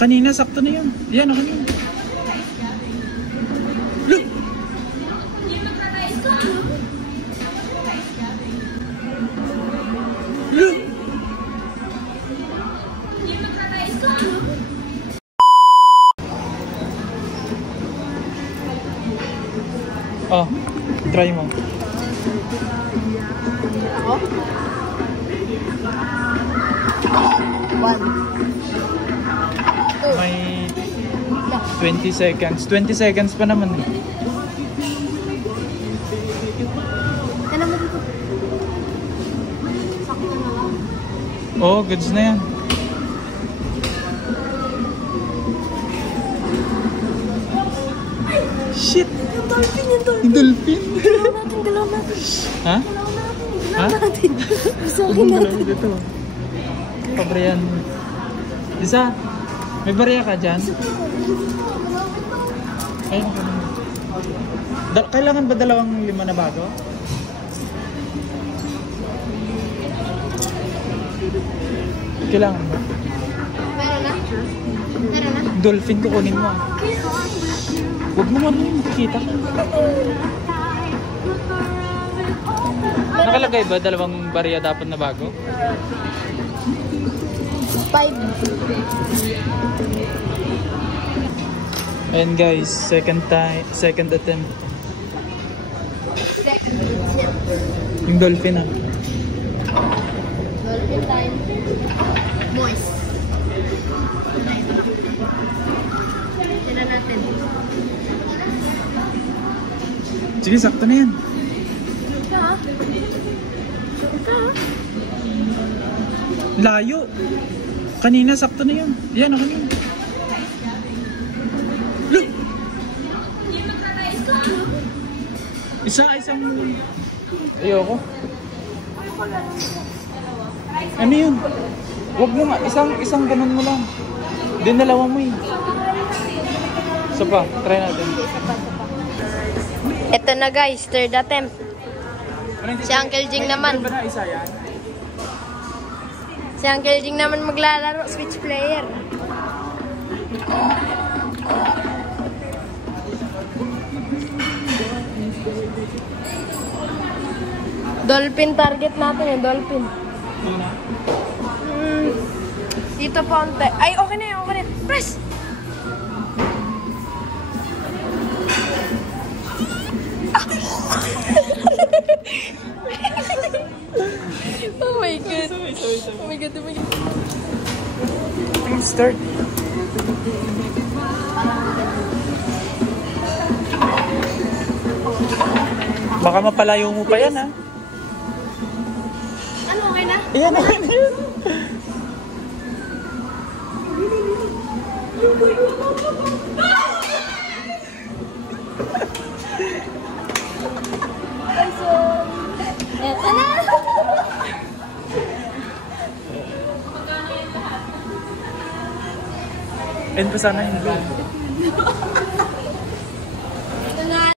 Kanina, sakto na yun. Yan, ako na yun. Look! Look! Oh, try mo. Ako? 1. May 20 seconds. 20 seconds pa naman eh. Ano mo dito? Sakto na lang. Oh, goods na yan. Shit! Yung dolphin, yung dolphin. Yung dolphin? Galaw natin. Ha? Ha? Galaw natin. Gusto Huwag akin mong natin. galawin dito. Pabriyan mo. Isa, may barya ka dyan? Ayun ka naman. Kailangan ba 2 na bago? Kailangan ba? Meron na? Meron na? Dolphin ko kunin mo. Huwag mo ano yung makikita. Nakalagay ba 2 barya dapat na bago? 5. Ayan guys, second attempt. Yung dolphin ah. Dolphin time. Moist. Tira natin. Sige, sakto na yan. Layo. Kanina, sakto na yan. Yan, ako na yun. Look! Isang ayoko. Ano yun? Huwag mo nga, isang ganun mo lang. Then 2 mo eh. Isa pa, try natin. Ito na guys, third attempt. Si Uncle Jing naman. Si Uncle Jing naman maglalaro, Switch player. Dolphin target natin eh, dolphin. Dito pa onte. Ay, okay na yun, okay na yun. Press! Oh my god. Oh my god, oh my god. Start. Baka mapalayo mo pa yan ha. Ano, okay na? Ayan, okay na yun. Eto na! And pa sana yung